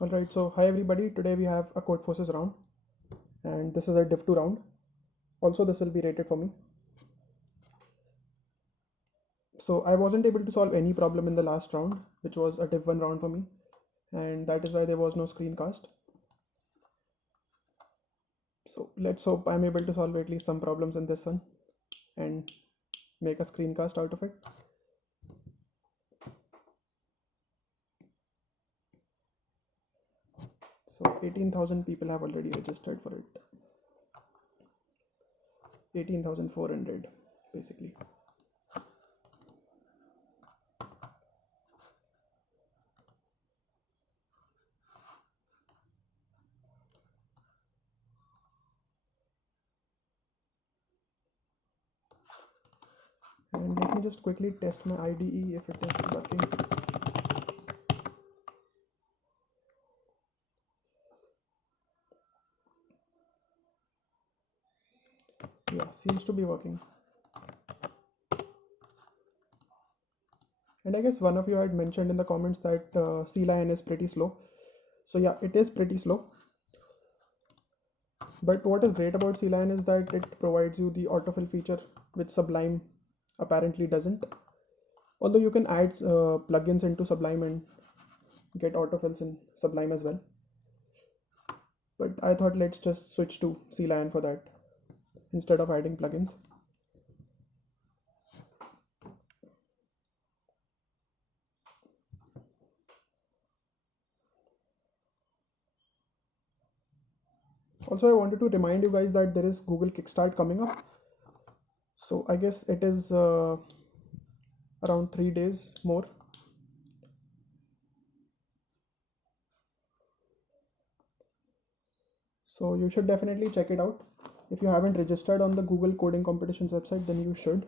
Alright, so hi everybody. Today we have a Codeforces round, and this is a Div2 round. Also, this will be rated for me. So I wasn't able to solve any problem in the last round, which was a Div1 round for me, and that is why there was no screencast. So let's hope I'm able to solve at least some problems in this one and make a screencast out of it. So 18,000 people have already registered for it. 18,400 basically. And let me just quickly test my IDE if it is working. Yeah, seems to be working. And I guess one of you had mentioned in the comments that CLion is pretty slow. So yeah, it is pretty slow. But what is great about CLion is that it provides you the autofill feature, which Sublime apparently doesn't. Although you can add plugins into Sublime and get autofills in Sublime as well. But I thought let's just switch to CLion for that instead of adding plugins. Also, I wanted to remind you guys that there is Google Kickstart coming up. So I guess it is around 3 days more. So you should definitely check it out. If you haven't registered on the Google Coding Competitions website, then you should.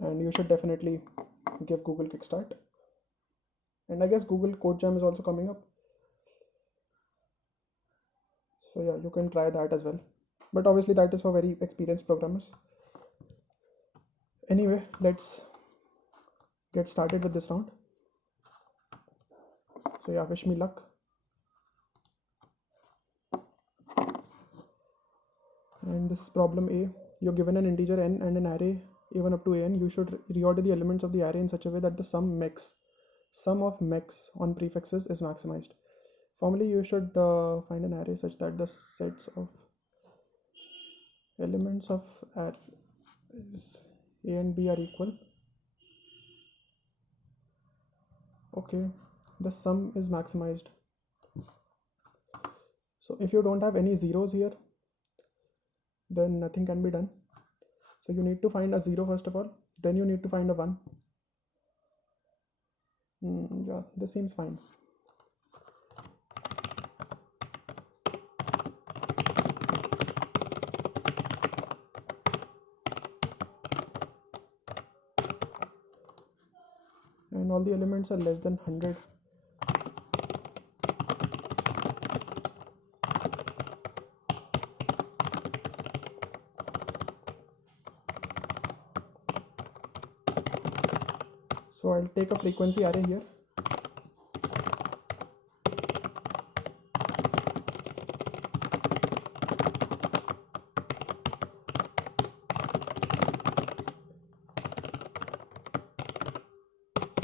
And you should definitely give Google Kickstart. And I guess Google Code Jam is also coming up. So yeah, you can try that as well. But obviously that is for very experienced programmers. Anyway, let's get started with this round. So yeah, wish me luck. And this is problem A. You're given an integer n and an array a1 up to an. You should reorder the elements of the array in such a way that the sum of max on prefixes is maximized. Formally, you should find an array such that the sets of elements of arrays a and b are equal. Okay, the sum is maximized. So if you don't have any zeros here, then nothing can be done. So you need to find a 0 first of all, then you need to find a 1. Yeah, this seems fine. And all the elements are less than 100. So I'll take a frequency array here.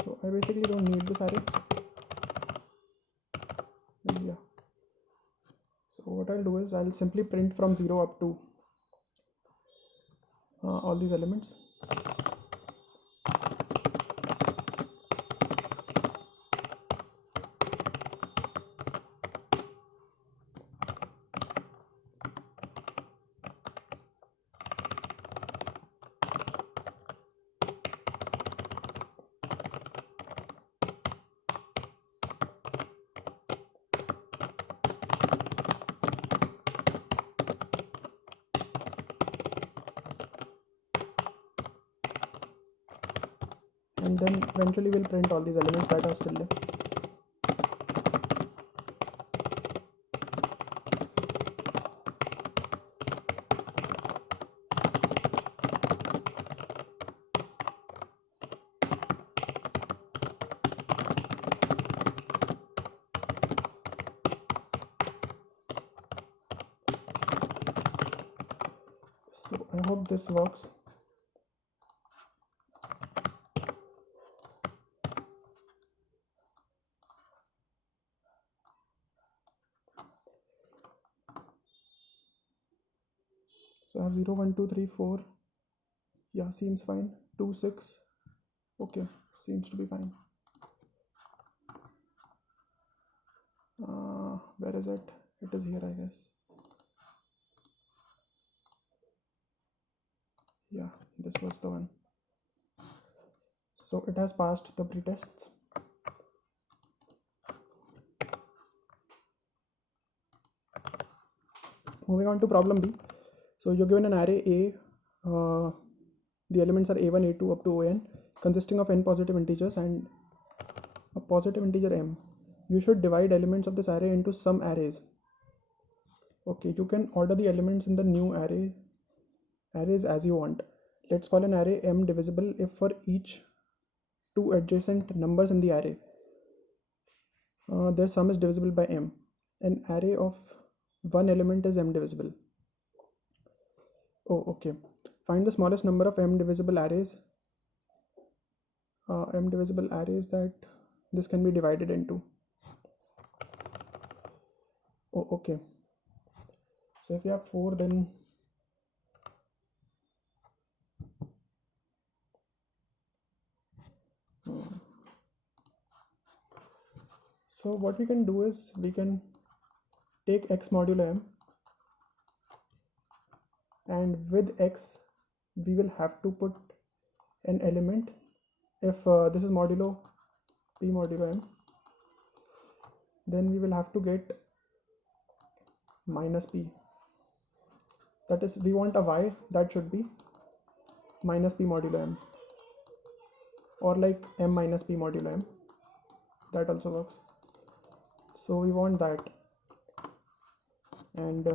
So I basically don't need this array. And yeah. So what I'll do is I'll simply print from 0 up to all these elements. And then eventually we'll print all these elements that are still left. So I hope this works. So I have 0, 1, 2, 3, 4. Yeah, seems fine. 2, 6. Okay, seems to be fine. Where is it? It is here, I guess. Yeah, this was the one. So it has passed the pretests. Moving on to problem B. So you're given an array A. The elements are A1, A2 up to ON, consisting of n positive integers and a positive integer m. You should divide elements of this array into some arrays. Okay, you can order the elements in the new arrays as you want. Let's call an array m divisible if for each two adjacent numbers in the array their sum is divisible by m. An array of one element is m divisible. Oh, okay. Find the smallest number of m divisible arrays that this can be divided into. Oh, okay. So if you have 4, then so what we can do is we can take x modulo m, and with x we will have to put an element. If this is modulo p modulo m, then we will have to get minus p. That is, we want a y that should be minus p modulo m, or like m minus p modulo m. That also works. So we want that, and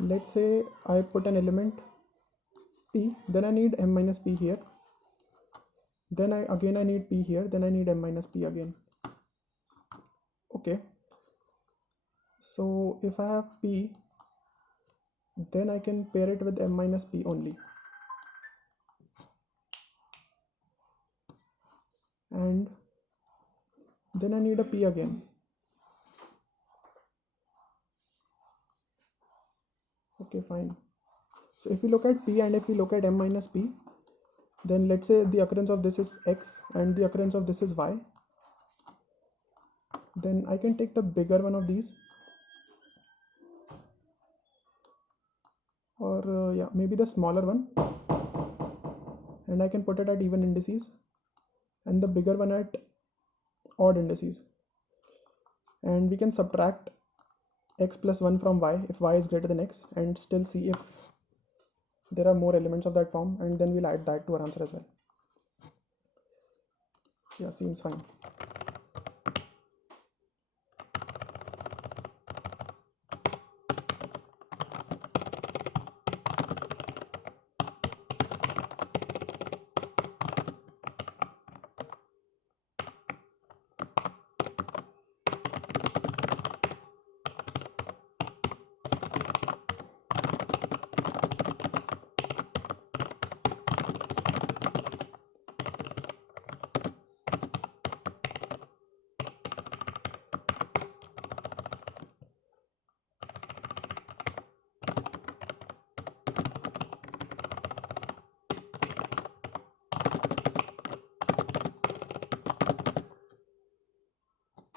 let's say I put an element p, then I need m minus p here, then I need p here, then I need m minus p again. Okay, so if I have p, then I can pair it with m minus p only, and then I need a p again. Okay, fine. So if we look at p and if we look at m minus p, then let's say the occurrence of this is x and the occurrence of this is y, then I can take the bigger one of these, or yeah, maybe the smaller one, and I can put it at even indices and the bigger one at odd indices, and we can subtract x plus 1 from y if y is greater than x and still see if there are more elements of that form, and then we'll add that to our answer as well. Yeah, seems fine.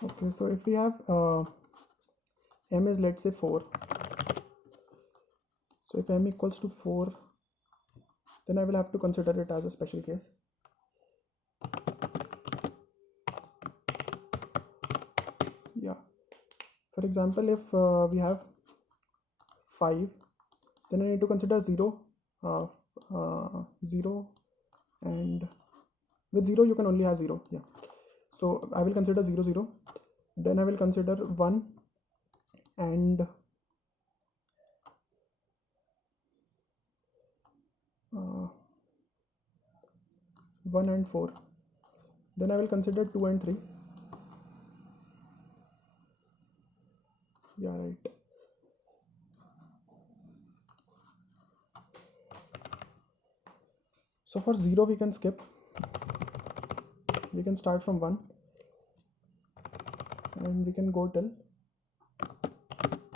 Okay, so if we have m is, let's say, 4, so if m equals to 4, then I will have to consider it as a special case. Yeah, for example, if we have 5, then I need to consider 0, 0, and with 0 you can only have 0. Yeah, so I will consider 0, 0, then I will consider 1 and 1 and 4, then I will consider 2 and 3. Yeah, right. So for 0 we can skip, we can start from 1 and we can go till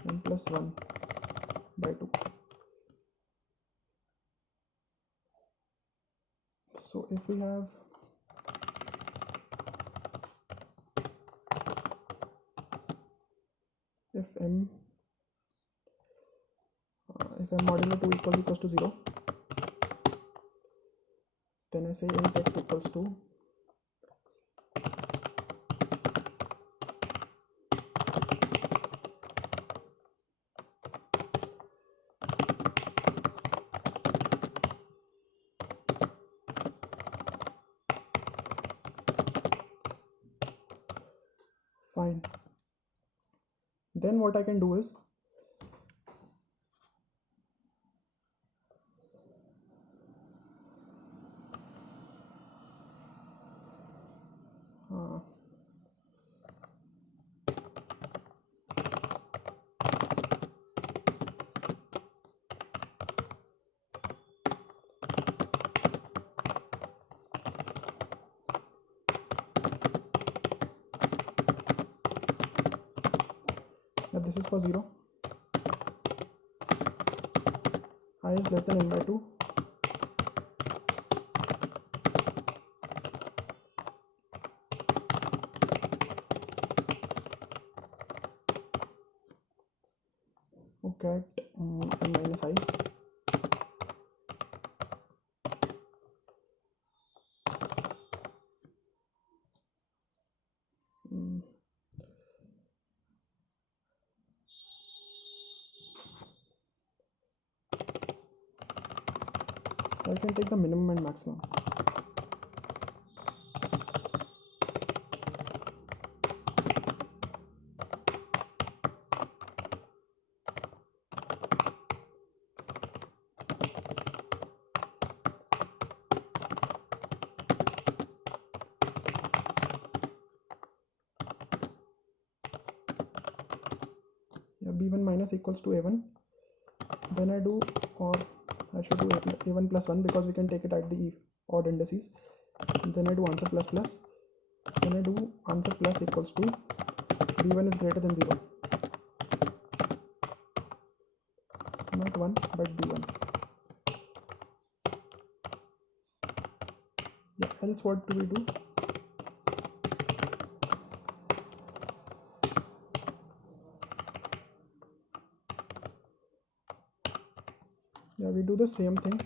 n plus 1 by 2. So if we have if m modulo 2 equals to 0, then I say int x equals to fine. Then what I can do is this is for 0, I is less than n by 2, get n minus I, I can take the minimum and maximum. Yeah, b1 minus equals to a1. Then I do, or I should do a1 plus 1 because we can take it at the odd indices. And then I do answer plus plus. Then I do answer plus equals to b1 is greater than 0. Not 1 but b1. Yeah, else what do we do? Yeah, we do the same thing.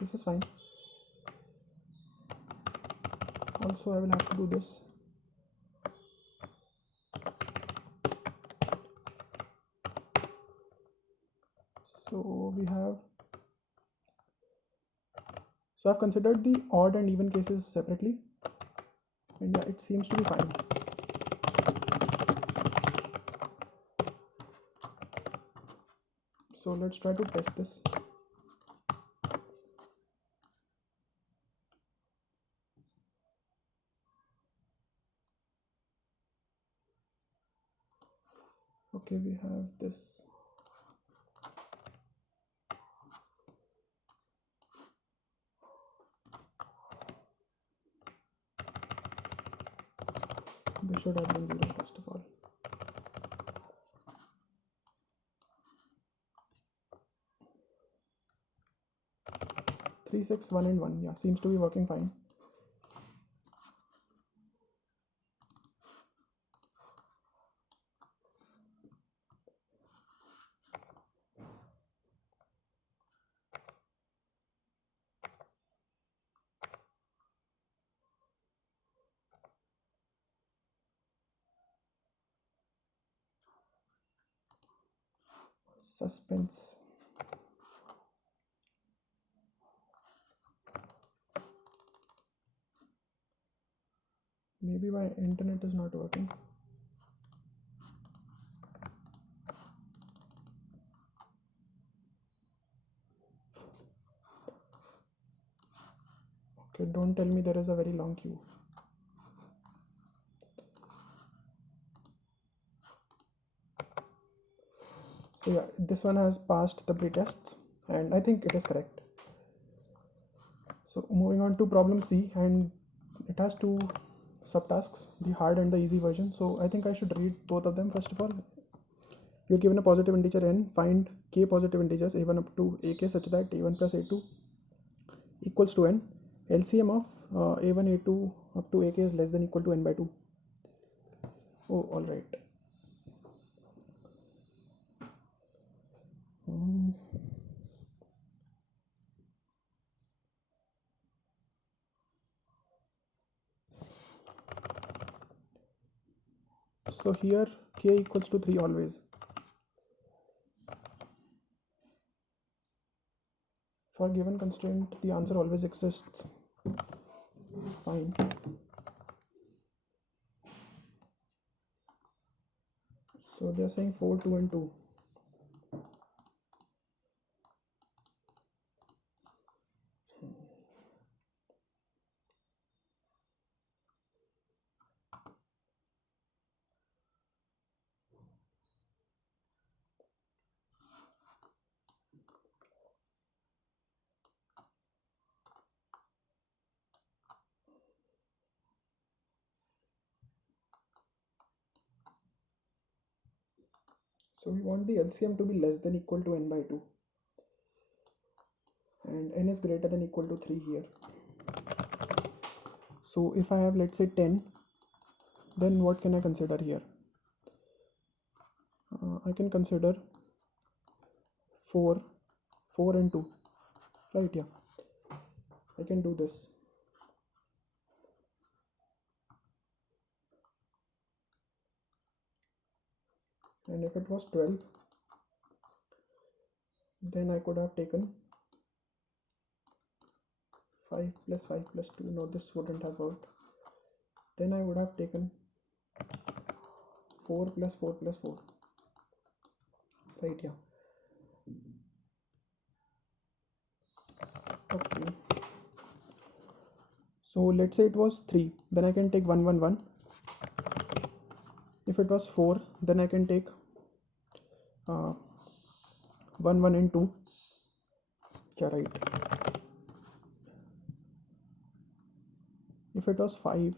This is fine. Also I will have to do this. So we have, so I've considered the odd and even cases separately, and yeah, it seems to be fine. So let's try to test this. Okay, we have this. This should have been 0 first of all. Three, 6, 1 and 1. Yeah, seems to be working fine. Suspense. Maybe my internet is not working. Okay, don't tell me there is a very long queue. So yeah, this one has passed the pretests and I think it is correct. So moving on to problem C, and it has two subtasks, the hard and the easy version. So I think I should read both of them. First of all, you're given a positive integer n, find k positive integers a1 up to ak such that a1 plus a2 equals to n. LCM of a1 a2 up to ak is less than equal to n by 2. Oh, all right. So here k equals to 3 always. For given constraint, the answer always exists. Fine. So they're saying 4, 2 and 2. So we want the LCM to be less than equal to n by 2. And n is greater than equal to 3 here. So if I have, let's say, 10, then what can I consider here? I can consider 4 and 2, right? Yeah, I can do this. And if it was 12, then I could have taken 5 plus 5 plus 2. No, this wouldn't have worked. Then I would have taken 4 plus 4 plus 4, right? Yeah. Okay. So let's say it was 3, then I can take 1 1 1. If it was 4, then I can take 1 1 and 2. Yeah, right. If it was 5,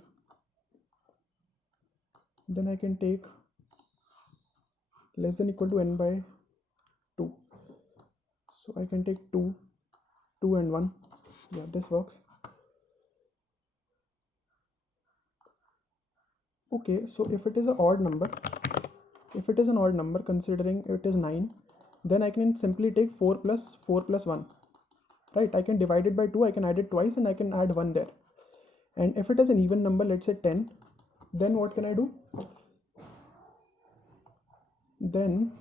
then I can take less than equal to n by 2. So I can take 2 and 1. Yeah, this works. Okay, so if it is an odd number, considering it is 9, then I can simply take 4 plus 4 plus 1, right? I can divide it by 2, I can add it twice, and I can add 1 there. And if it is an even number, let's say 10, then what can I do? Then,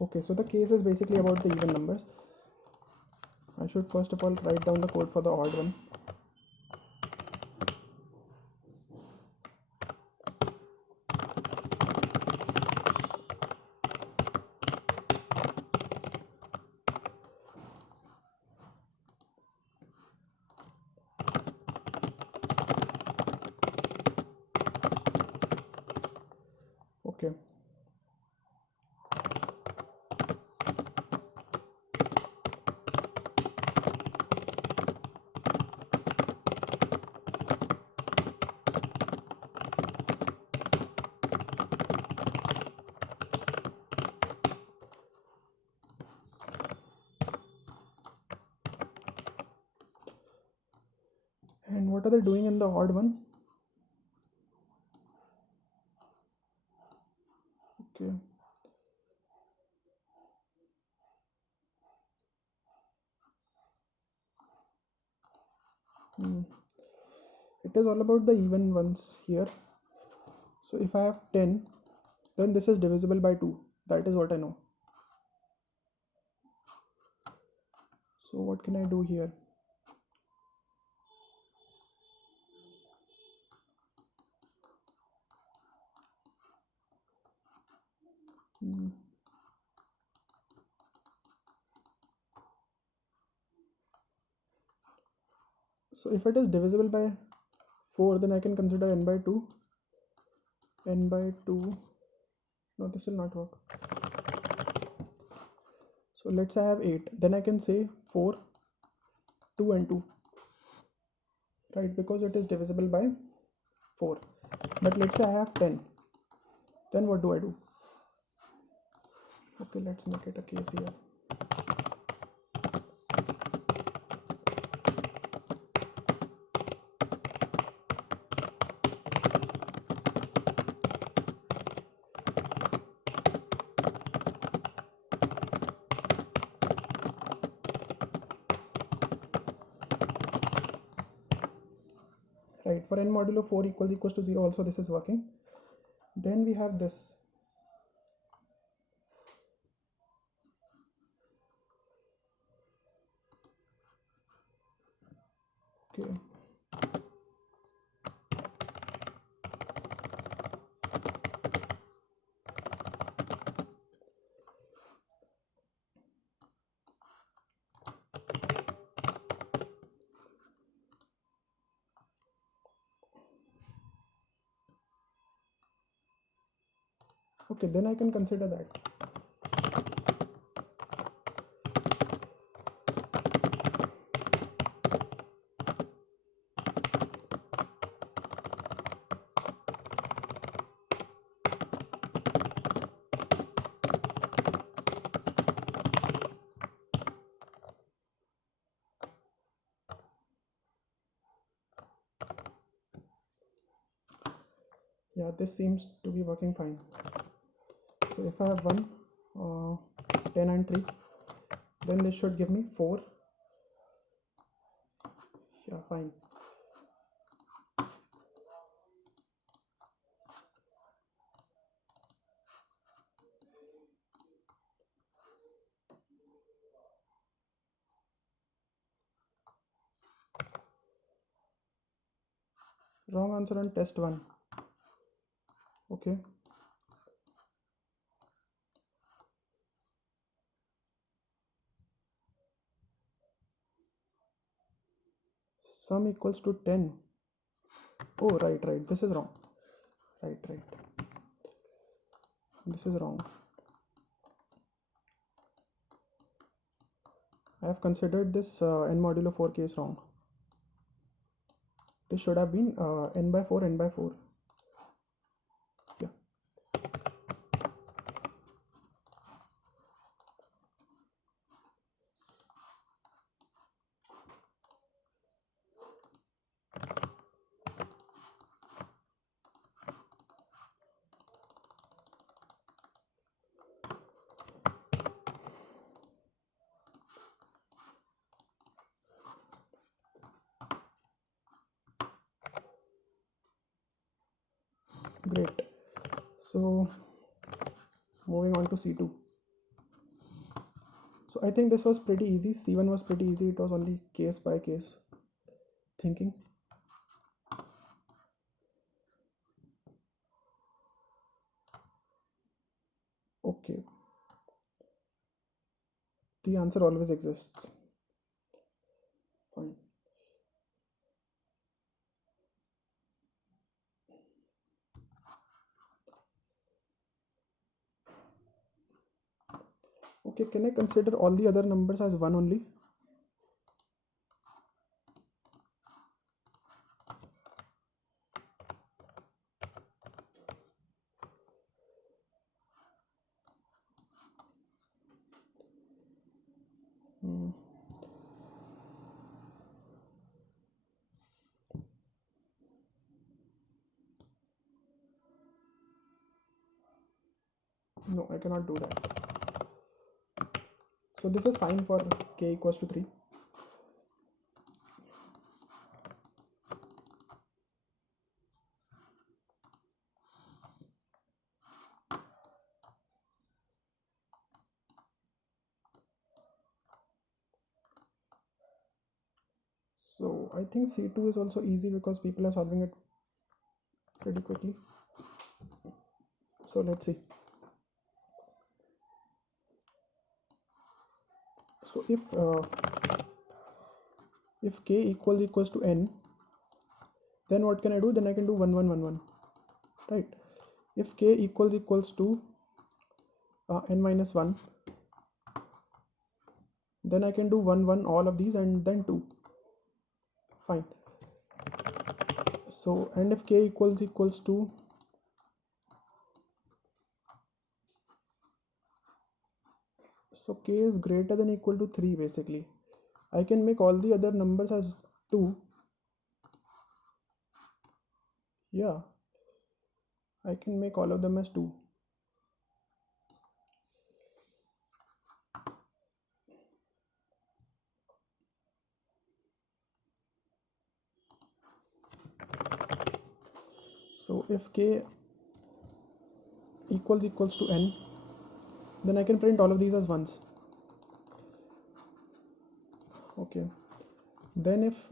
okay, so the case is basically about the even numbers. I should first of all write down the code for the odd one. Okay. And what are they doing in the odd one? Okay. It is all about the even ones here. So if I have 10, then this is divisible by 2. That is what I know. So what can I do here? So if it is divisible by 4, then I can consider n by 2. n by 2 No, this will not work. So let's say I have 8, then I can say 4, 2 and 2, right, because it is divisible by 4. But let's say I have 10, then what do I do? Okay, let's make it a case here. Right, for n modulo 4 equals to 0 also this is working. Then we have this. Okay. Okay, then I can consider that. Yeah, this seems to be working fine. So if I have 1, 10 and 3, then this should give me 4. Yeah, fine. Wrong answer on test 1. Okay. Sum equals to 10. Oh, right. This is wrong. Right. This is wrong. I have considered this n modulo 4 case wrong. This should have been n by 4, n by 4. Yeah. Great. So moving on to C2. So I think this was pretty easy. C1 was pretty easy. It was only case by case thinking. Okay. The answer always exists. Fine. Okay, can I consider all the other numbers as 1 only? No, I cannot do that. So this is fine for k equals to 3. So I think C2 is also easy because people are solving it pretty quickly. So let's see. So if k equals to n, then what can I do? Then I can do 1 1 1 1, right? If k equals to n minus 1, then I can do 1 1 all of these and then 2. Fine. So, and if k equals to, so k is greater than equal to 3 basically, I can make all the other numbers as 2. Yeah, I can make all of them as 2. So if k equals to n, then I can print all of these as ones. Okay. Then if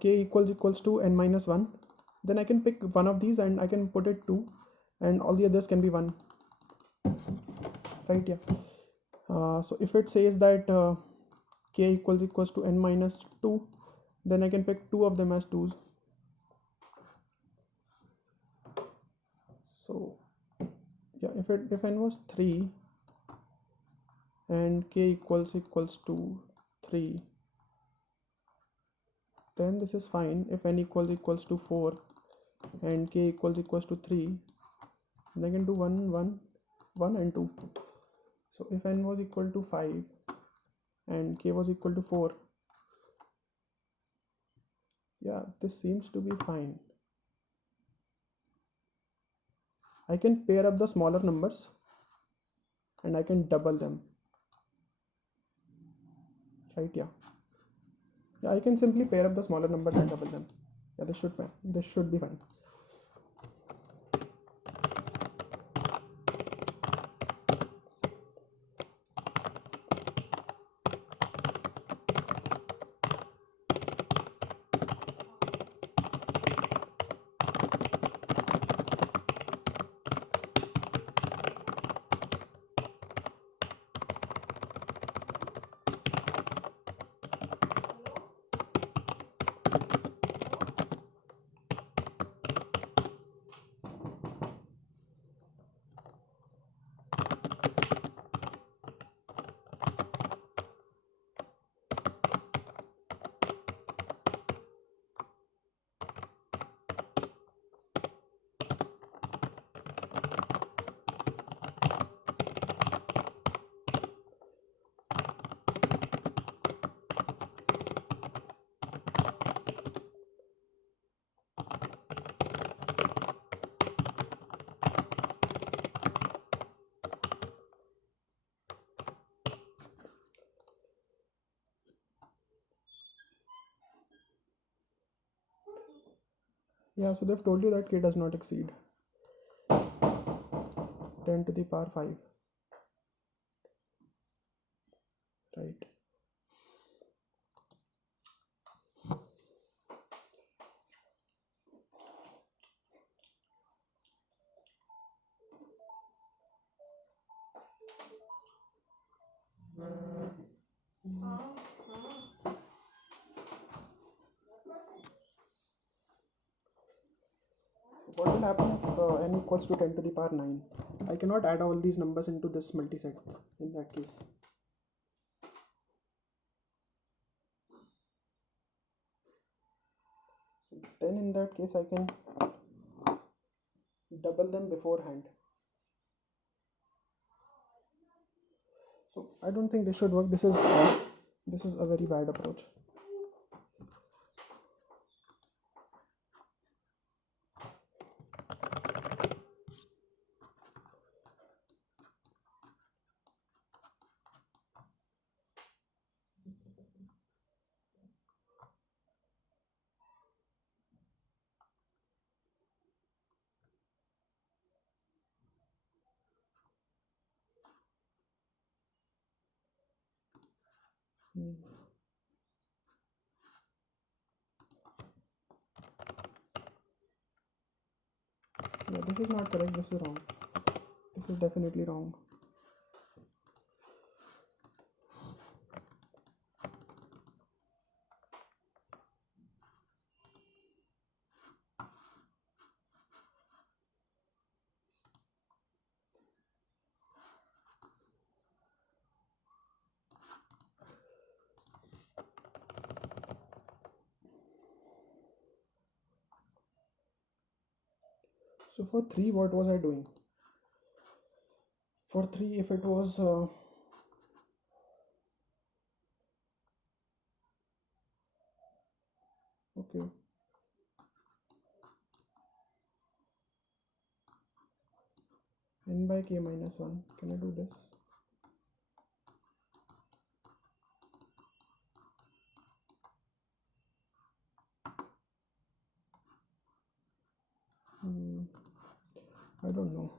k equals to n minus 1, then I can pick one of these and I can put it 2, and all the others can be 1. Right? Yeah. So if it says that k equals to n minus 2, then I can pick two of them as 2's. So yeah, if n was 3 and k equals to 3, then this is fine. If n equals to 4 and k equals to 3, then I can do 1 1 1 and 2. So if n was equal to 5 and k was equal to 4, yeah, this seems to be fine. I can pair up the smaller numbers and I can double them. Right? Yeah. Yeah, I can simply pair up the smaller numbers and double them. Yeah, this should be fine. Yeah, so they've told you that k does not exceed 10 to the power 5. Right? So what will happen if n equals to 10 to the power 9? I cannot add all these numbers into this multiset in that case. So then in that case I can double them beforehand. So I don't think this should work. This is a very bad approach. Yeah, this is not correct. This is wrong. This is definitely wrong. So for 3, what was I doing? For 3, if it was okay, n by k minus 1, can I do this? I don't know.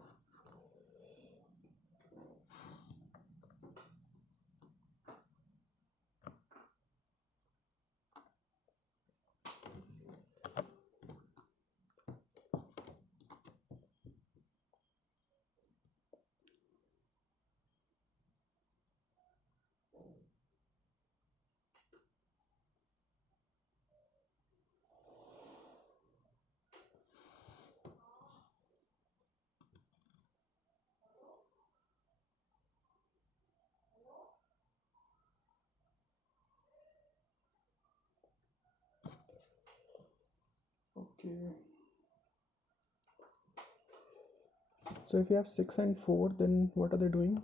Okay. So if you have 6 and 4, then what are they doing?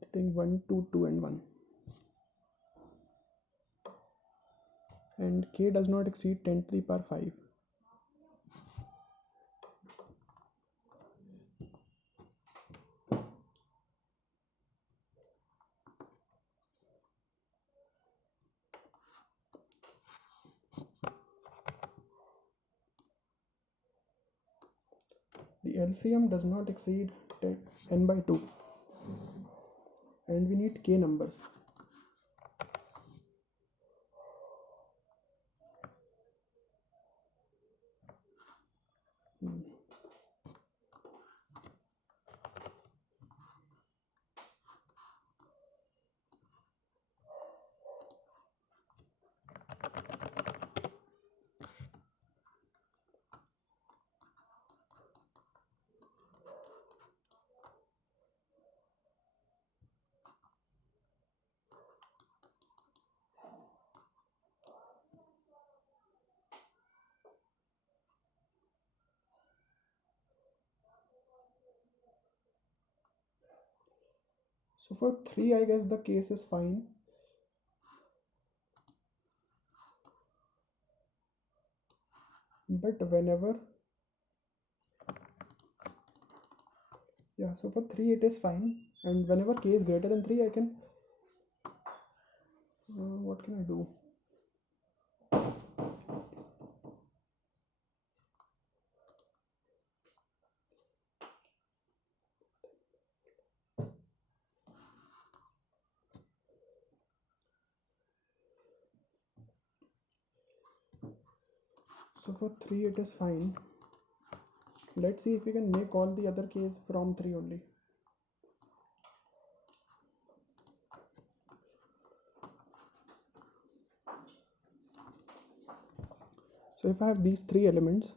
They're doing 1, 2, 2 and 1. And k does not exceed 10 to the power 5. The LCM does not exceed 10, n by 2, and we need k numbers. So for 3, I guess the case is fine. But whenever, yeah, so for 3 it is fine. And whenever k is greater than 3, I can, what can I do? So for 3 it is fine. Let's see if we can make all the other k's from 3 only. So if I have these 3 elements,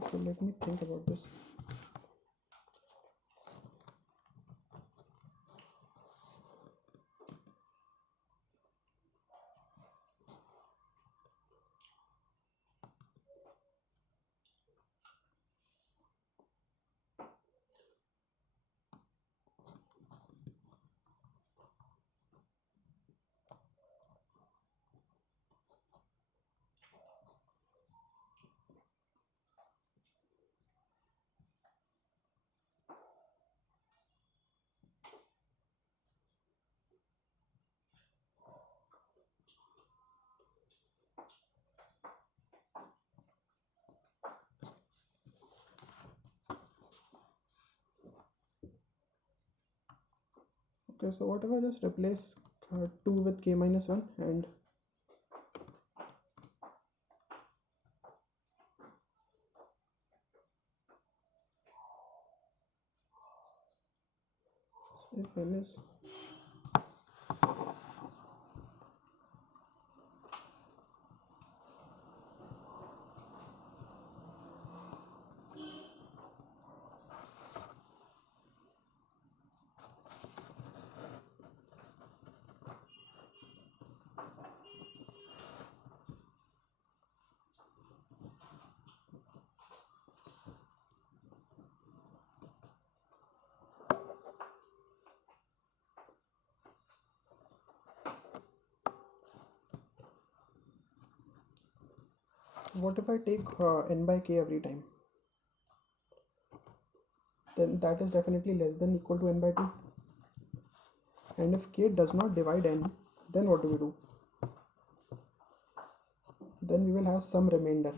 okay, let me think about this. Okay, so what if I just replace 2 with k minus 1 and if n is What if I take n by k every time? Then that is definitely less than equal to n by 2. And if k does not divide n, then what do we do? Then we will have some remainder,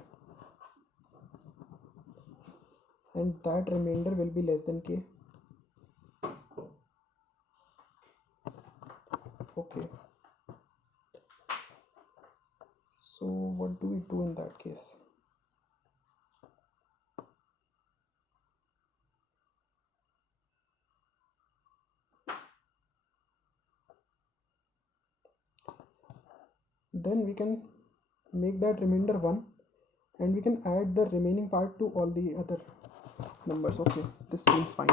and that remainder will be less than k. Okay, so what do we do in that case? Then we can make that remainder 1, and we can add the remaining part to all the other numbers. Okay, this seems fine.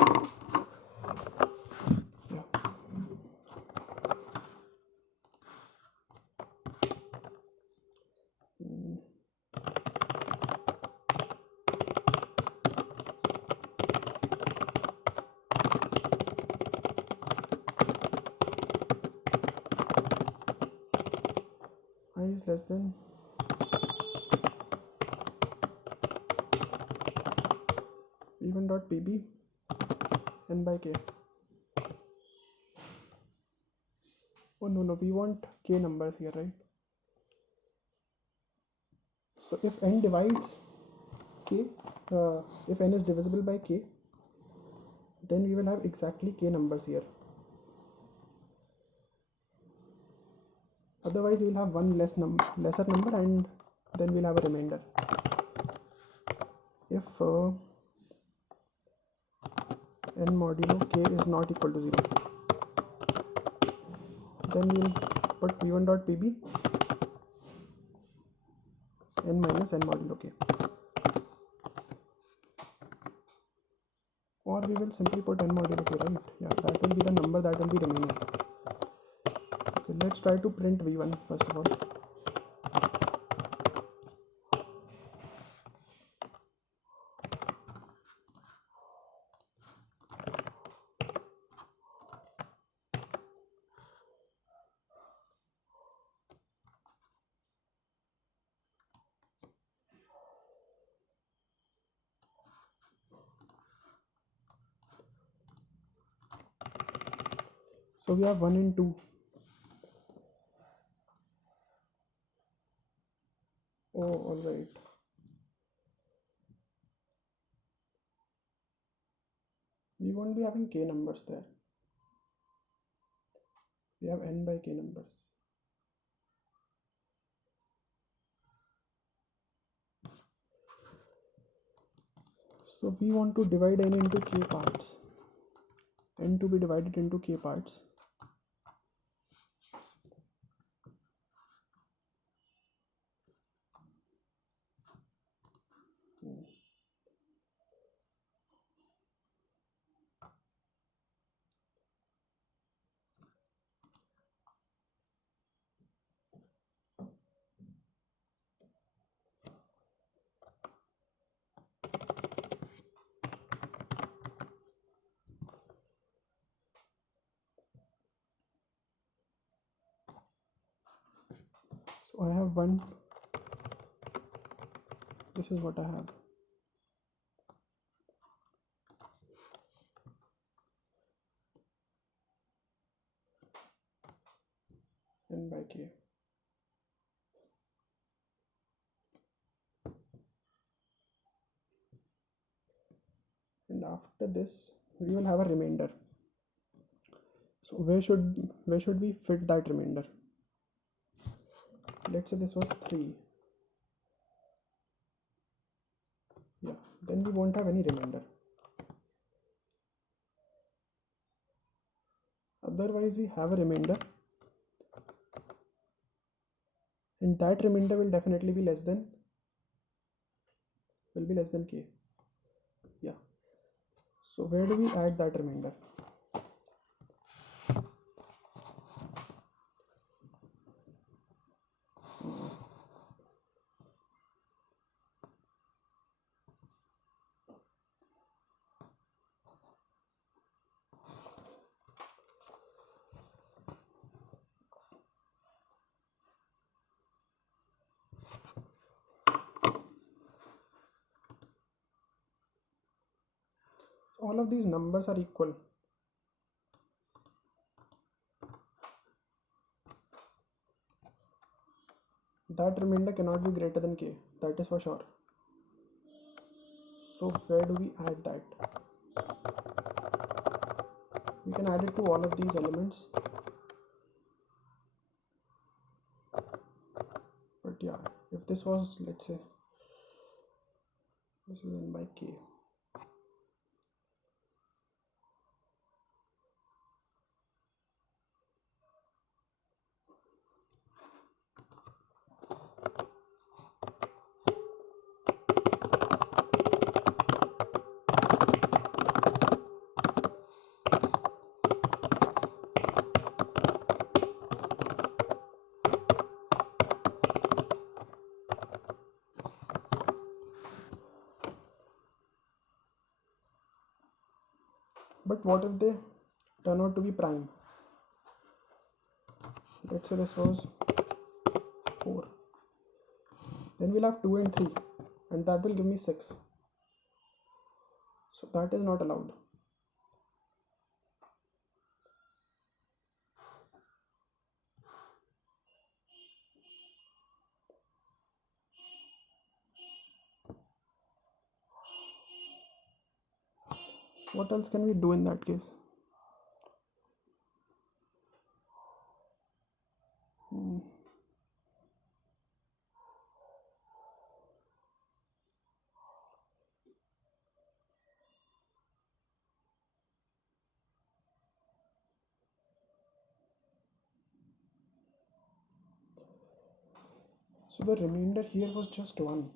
Yeah. I is less than v1 dot pb n by k. Oh no, we want k numbers here, right? So if n divides k, if n is divisible by k, then we will have exactly k numbers here. Otherwise we will have one lesser number, and then we'll have a remainder. If n modulo k is not equal to 0, then we'll put v1 dot pb n minus n modulo k, or we will simply put n modulo k, right? Yeah, that will be the number that will be remaining. Okay, let's try to print v1 first of all. So we have 1 and 2. Oh, alright. We won't be having k numbers there. We have n by k numbers. So we want to divide n into k parts. N to be divided into k parts. So I have 1. This is what I have. N by k. And after this we will have a remainder. So where should we fit that remainder? Let's say this was 3. Yeah, then we won't have any remainder. Otherwise we have a remainder, and that remainder will definitely be less than k. Yeah. So where do we add that remainder? all of these numbers are equal, that remainder cannot be greater than k, that is for sure. So where do we add that? We can add it to all of these elements, but yeah, if this was, let's say this is n by k, but what if they turn out to be prime? Let's say this was 4, then we'll have 2 and 3, and that will give me 6, so that is not allowed. What else can we do in that case? So the remainder here was just 1.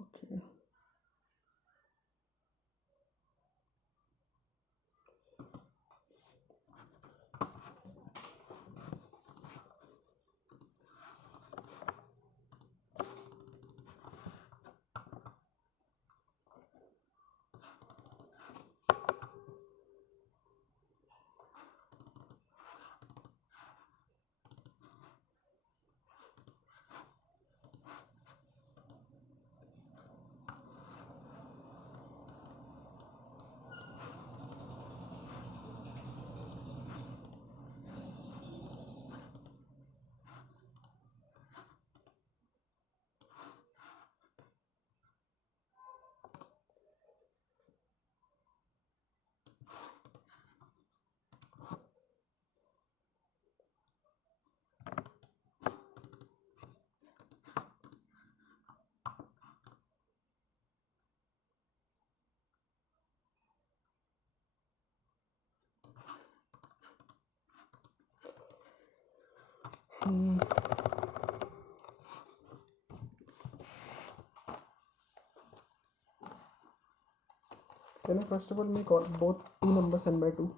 Okay. Can I first of all make both two numbers n by 2?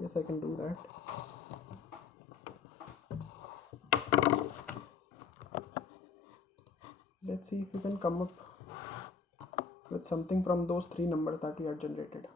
Yes, I can do that. Let's see if we can come up with something from those 3 numbers that we had generated.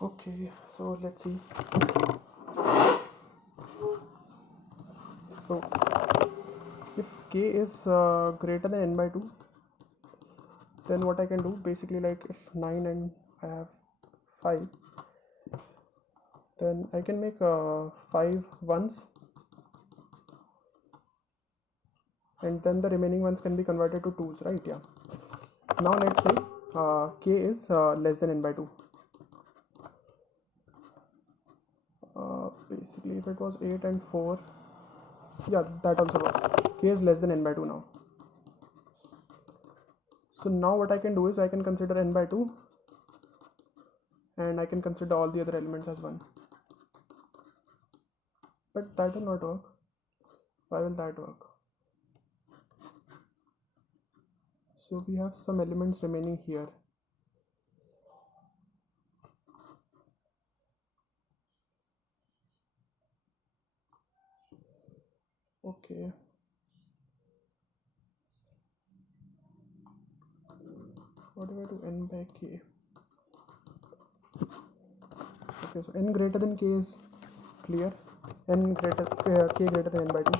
Okay, so let's see. So if k is greater than n by 2, then what I can do, basically, like if 9 and I have 5, then I can make 5 ones, and then the remaining ones can be converted to 2's, right? Yeah. Now let's say k is less than n by 2. Basically, if it was 8 and 4, yeah, that also works. K is less than n by 2 now. So now what I can do is I can consider n by 2 and I can consider all the other elements as 1. But that will not work. Why will that work? So we have some elements remaining here. Okay. What do I do? N by k. Okay, so n greater than k is clear. N greater k greater than n by 2.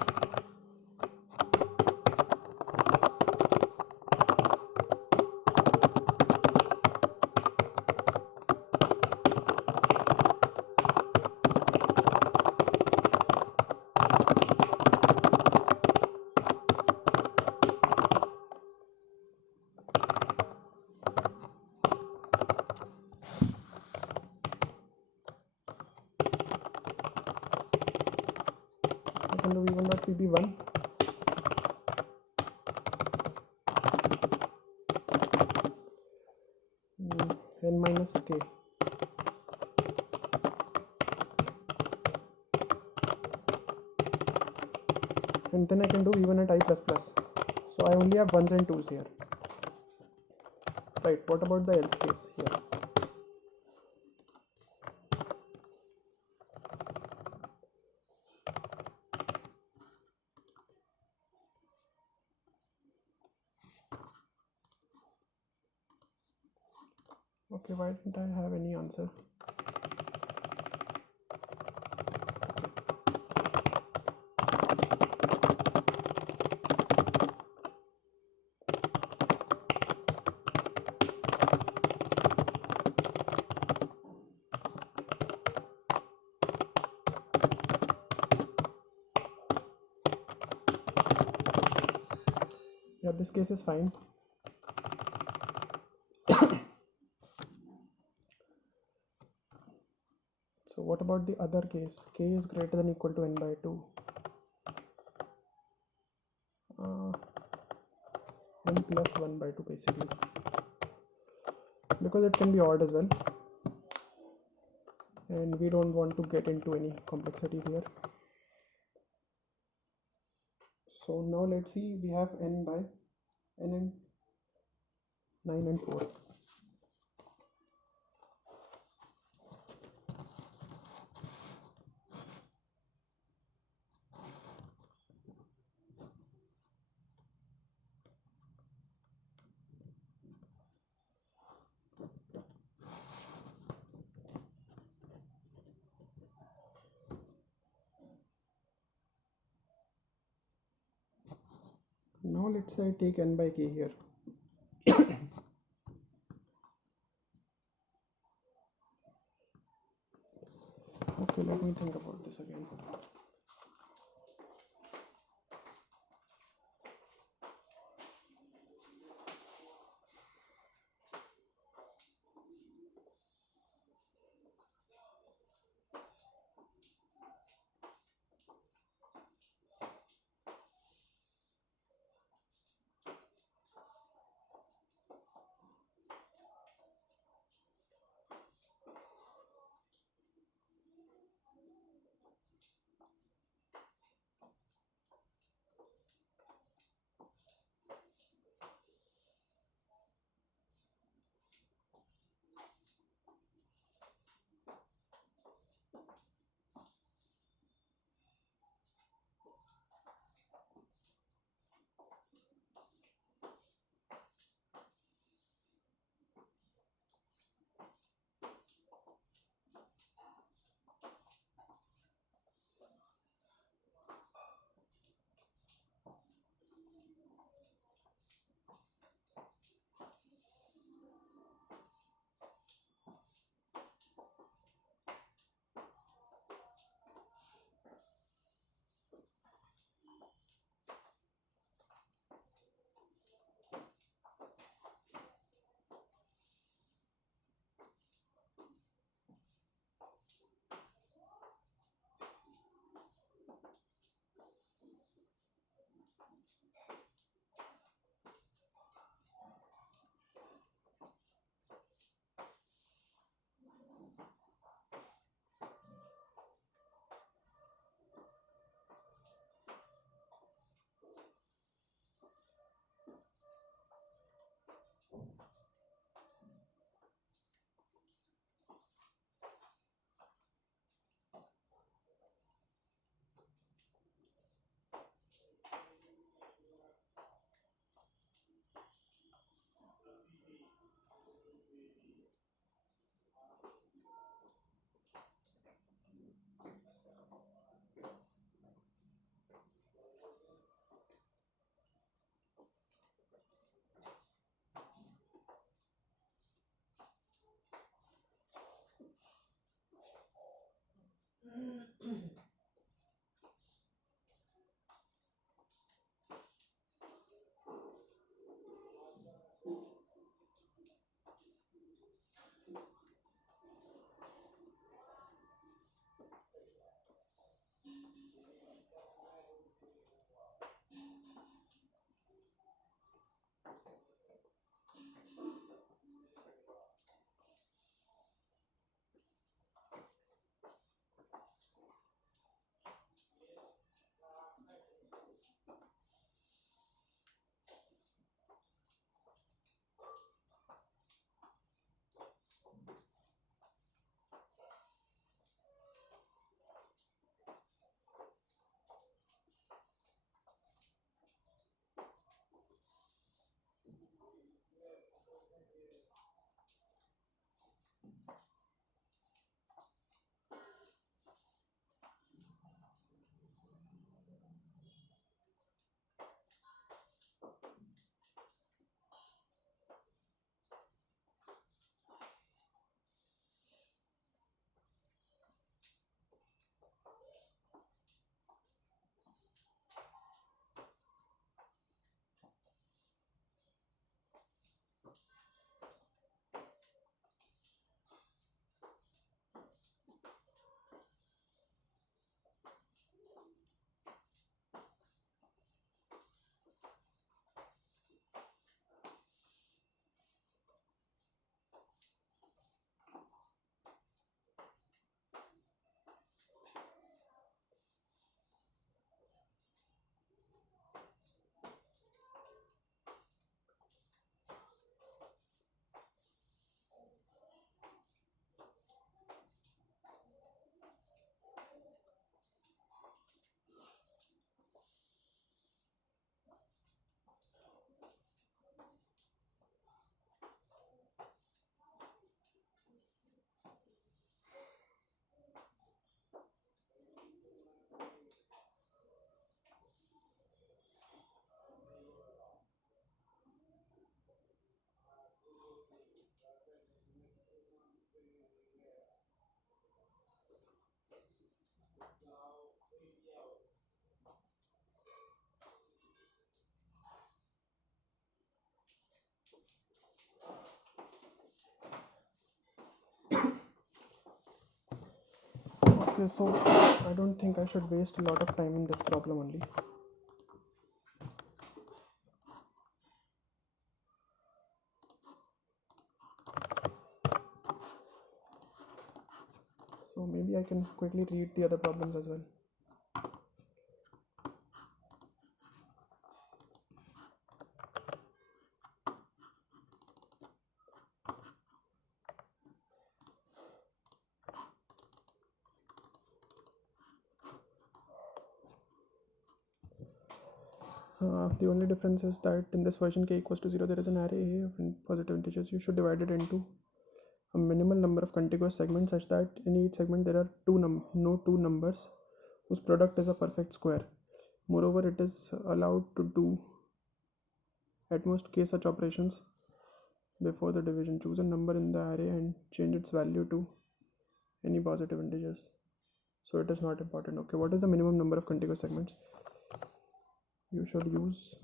I can do v1 dot pb1 n minus k. And then I can do v1 at I plus plus. So I only have 1s and 2s here. Right, what about the else case here? Okay, why didn't I have any answer? Yeah, this case is fine. So what about the other case? K is greater than or equal to n by 2. N plus 1 by 2 basically. Because it can be odd as well. And we don't want to get into any complexities here. So now let's see, we have n by n and 9 and 4. Now let's say I take n by k here. Okay, let me think about this again. Okay, so I don't think I should waste a lot of time in this problem only. So maybe I can quickly read the other problems as well. The only difference is that in this version k equals to 0, there is an array A of positive integers. You should divide it into a minimal number of contiguous segments such that in each segment there are no two numbers whose product is a perfect square. Moreover, it is allowed to do at most k such operations before the division. Choose a number in the array and change its value to any positive integers. So it is not important. Okay, what is the minimum number of contiguous segments? You should use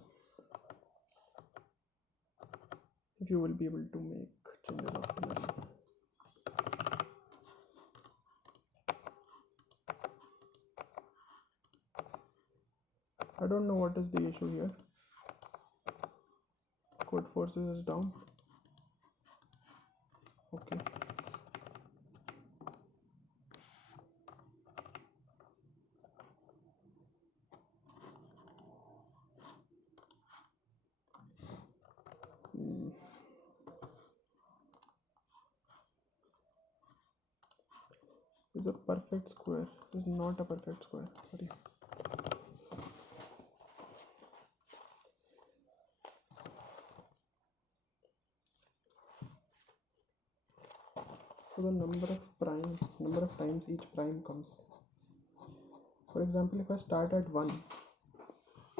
if you will be able to make changes optimally. I don't know what is the issue here. Codeforces is down. Okay. Is a perfect square. Is not a perfect square. Sorry. So the number of times each prime comes. For example, if I start at 1,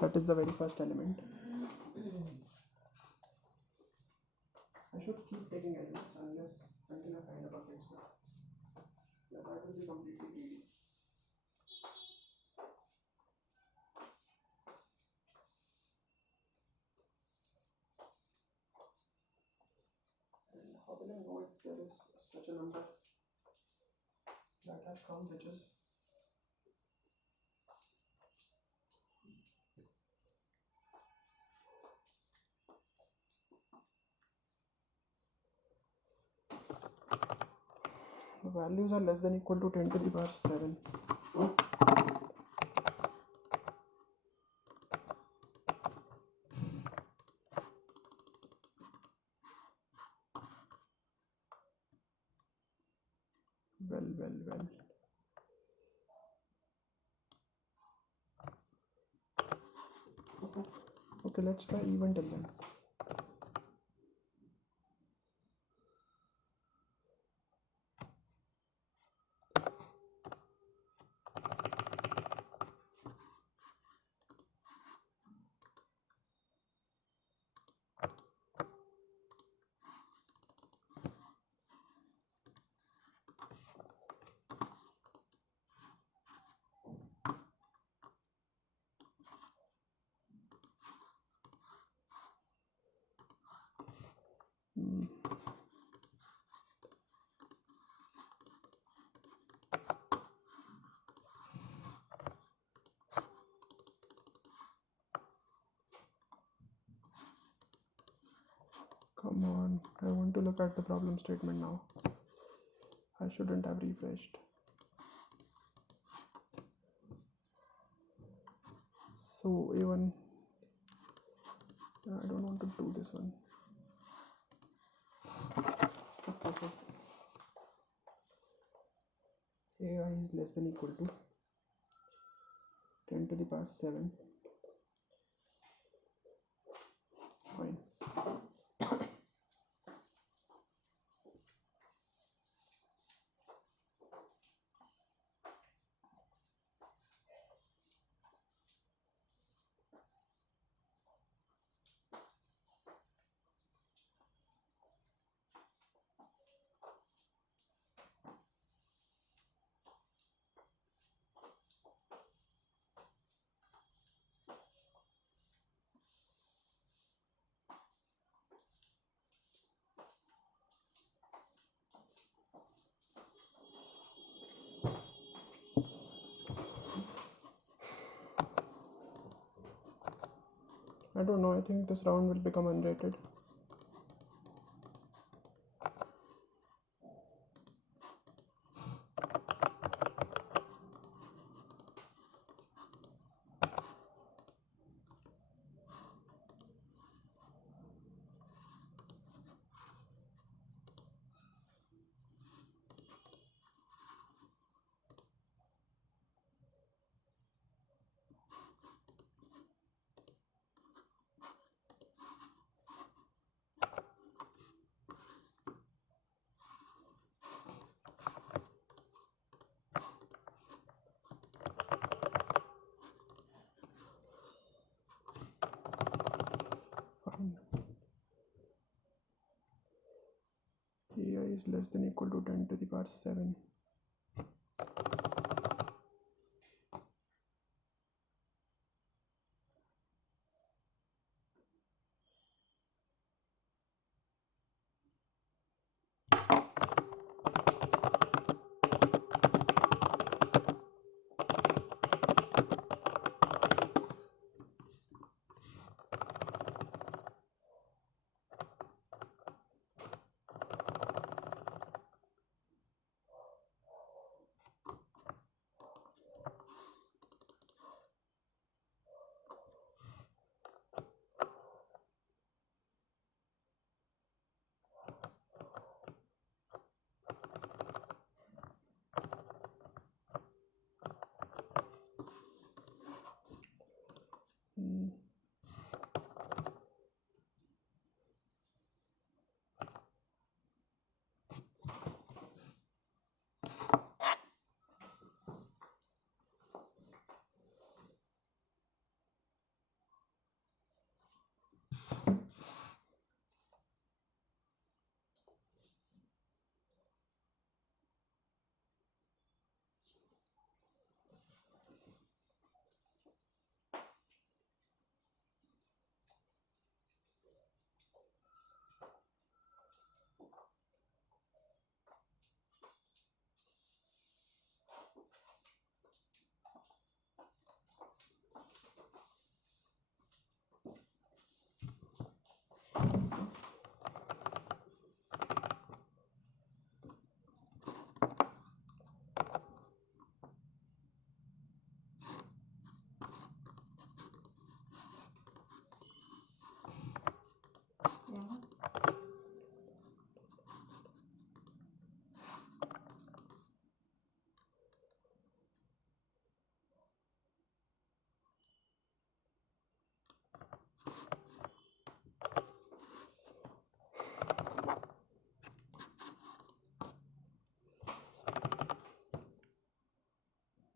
that is the very first element. I should keep taking elements until I find a perfect square. Yeah, that would be completely greedy. And how will I know if there is such a number that has come, which is the values are less than equal to 10 to the power 7. Well. Okay, let's try even till then. Come on, I want to look at the problem statement now. I shouldn't have refreshed. So A1, I don't want to do this one. Okay, so AI is less than equal to 10 to the power 7. Fine. I don't know, I think this round will become unrated. Fine. AI is less than equal to 10 to the power 7.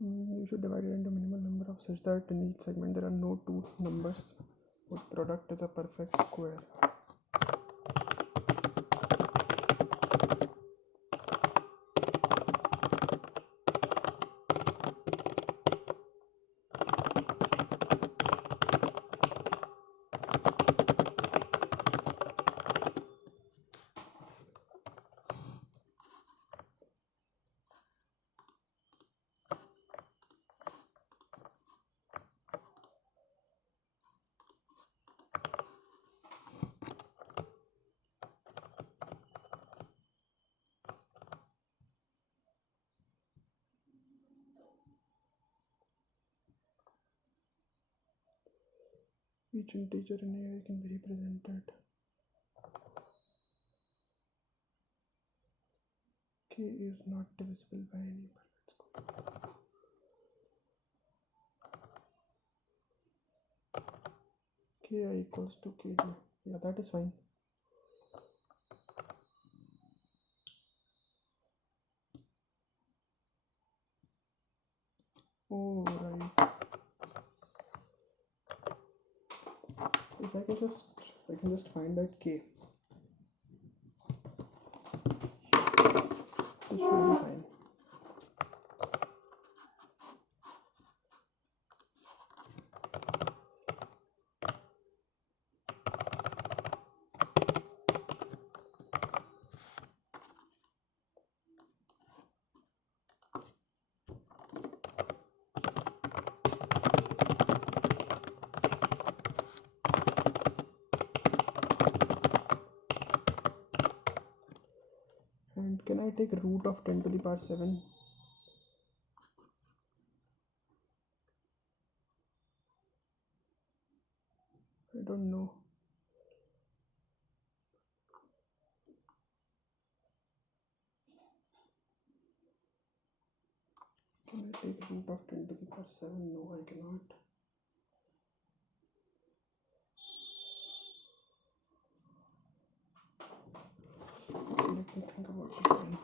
You should divide it into minimal number of such that in each segment there are no two numbers whose product is a perfect square. Each integer in AI can be represented. K is not divisible by any perfect square. Ki equals to kj. Yeah, that is fine. Oh, right. If I can just find that k. This should be fine. can I take root of 10 to the power 7? I don't know. Can I take root of 10 to the power 7? No, I cannot. Let me think about it again.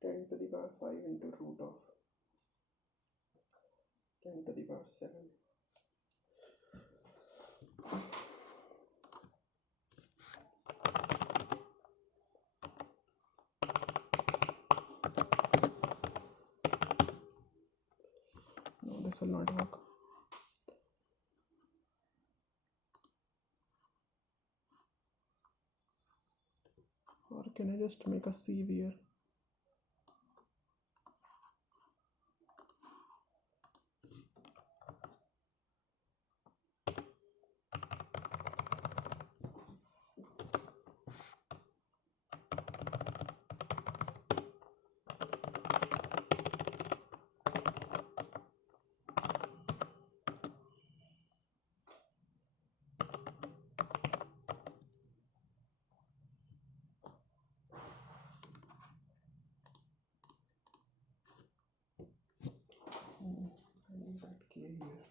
Ten to the power 5 into root of 10 to the power 7. No, this will not work. Or can I just make a sieve here? I need that K here.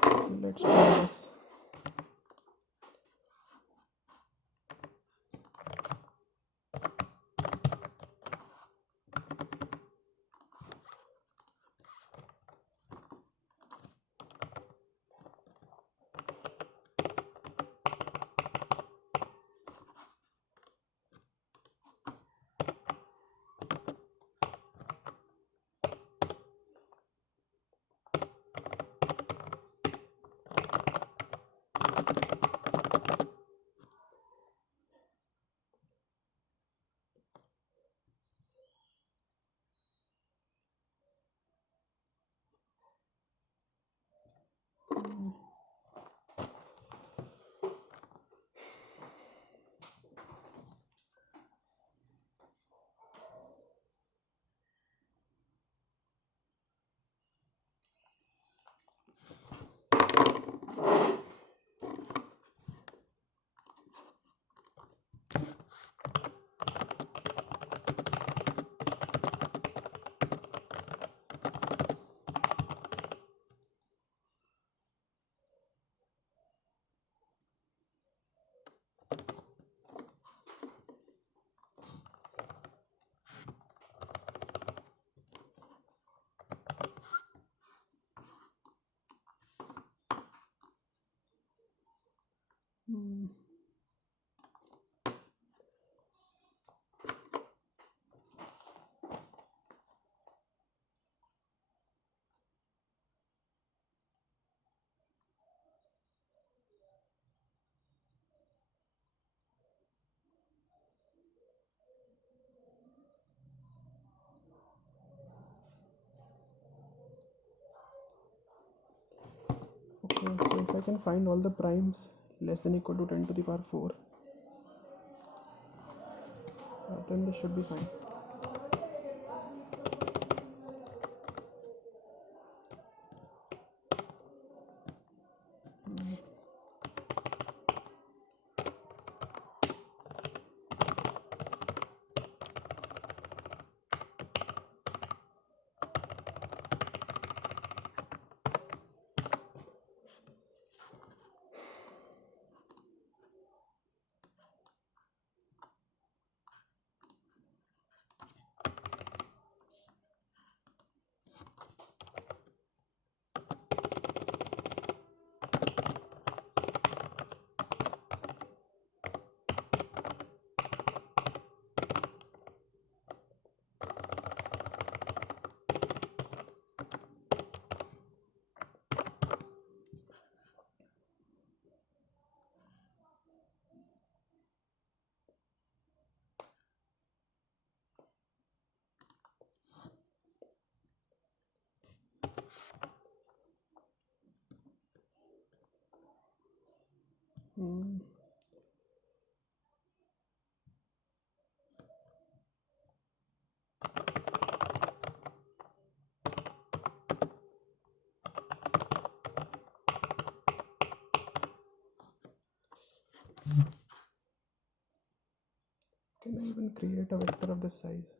Okay, let's try this. Okay, so if I can find all the primes less than equal to 10 to the power 4, then this should be fine. Mm. Can I even create a vector of this size?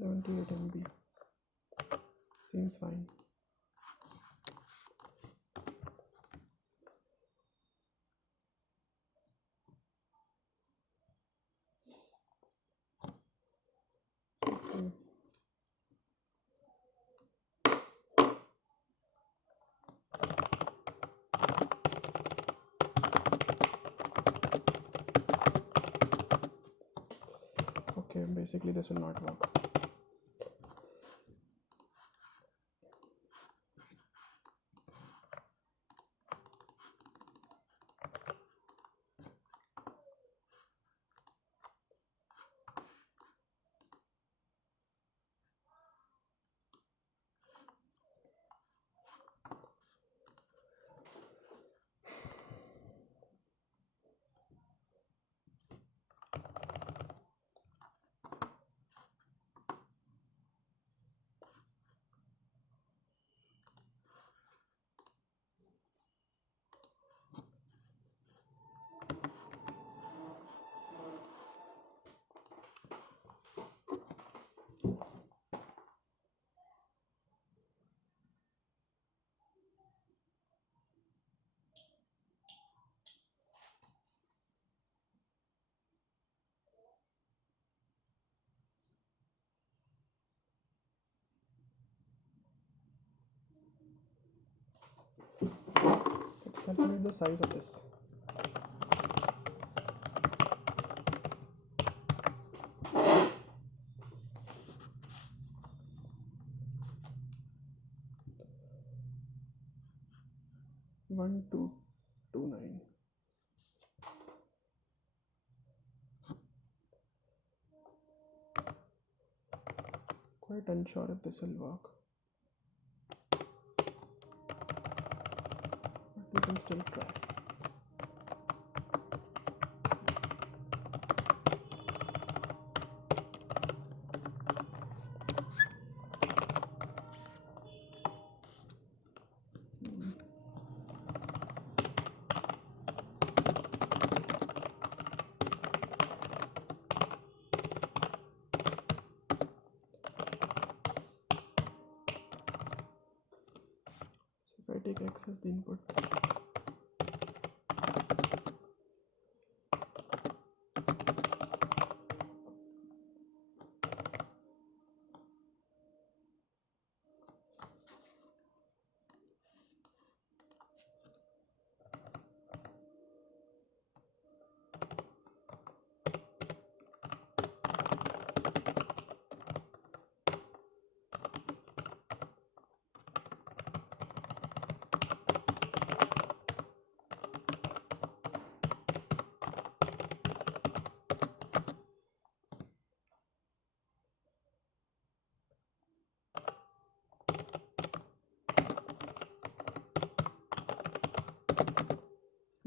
$78 MB seems fine. Okay. Okay, basically this will not work. Let's calculate the size of this. One two two nine. Quite unsure if this will work, but we can still try. So if I take x as the input,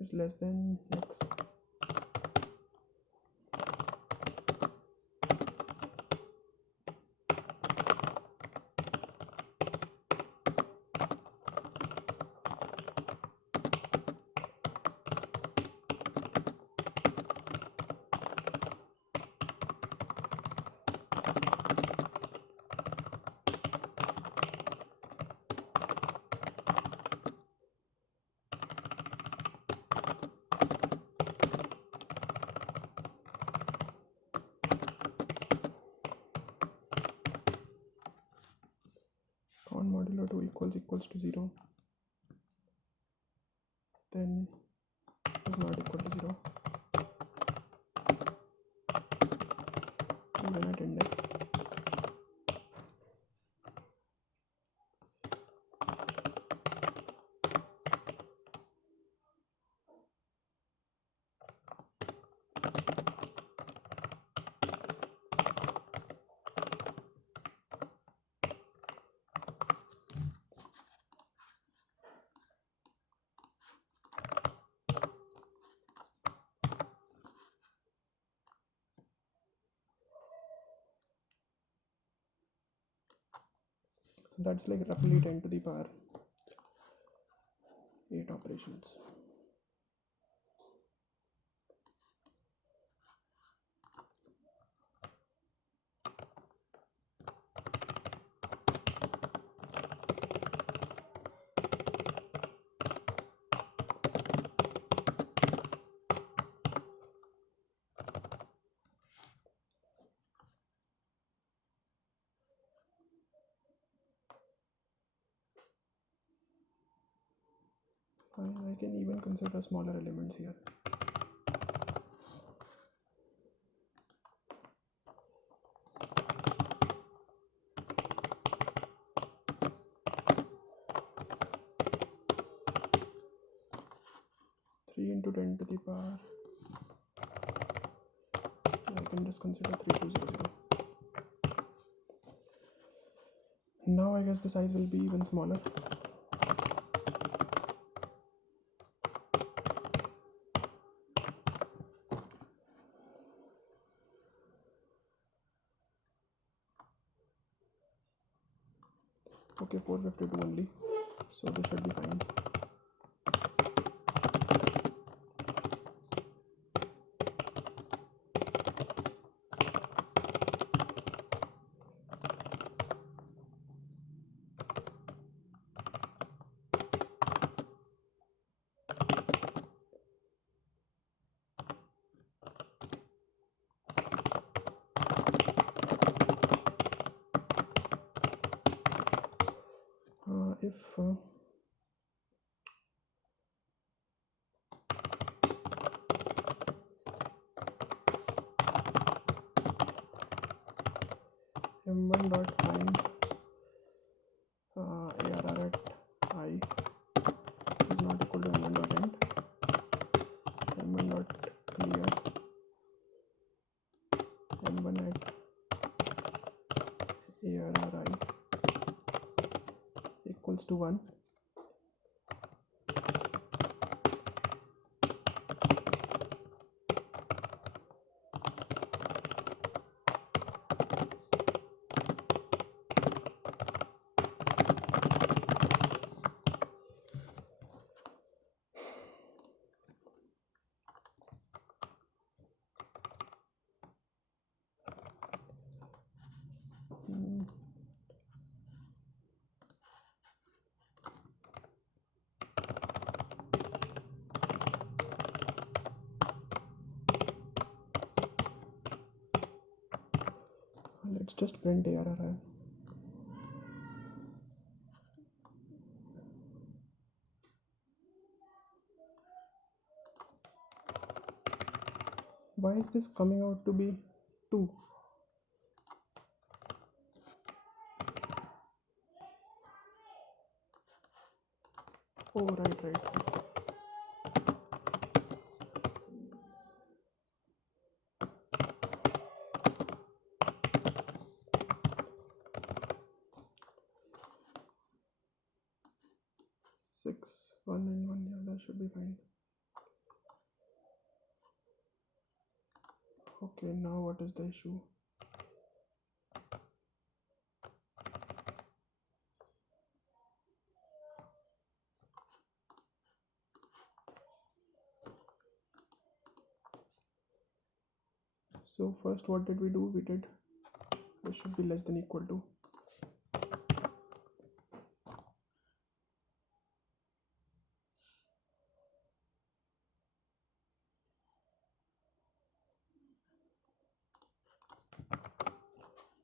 is less than x. equals to 0, then is not equal to 0 even at index. So that's like roughly 10 to the power 8 operations. Fine, I can even consider smaller elements here. Three into 10 to the power, I can just consider 3200. Now I guess the size will be even smaller. Okay, 452 only, so this should be fine. If m1 dot find arr at I is not equal to m1 dot end, m1 dot clear m1 at arr I equals to 1, let's just print arr. Why is this coming out to be 2? Oh, right. 6, 1 and 1, yeah, that should be fine. Okay, now what is the issue? So first what did we do? We did this should be less than equal to.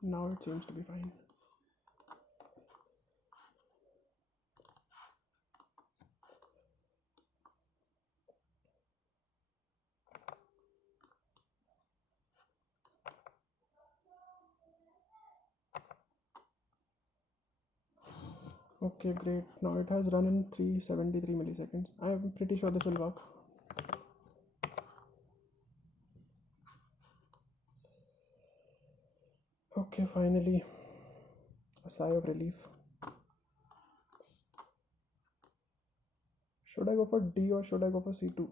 Now it seems to be fine. Okay, great. Now it has run in 373 milliseconds. I'm pretty sure this will work. Okay, finally, a sigh of relief. Should I go for D or should I go for C2?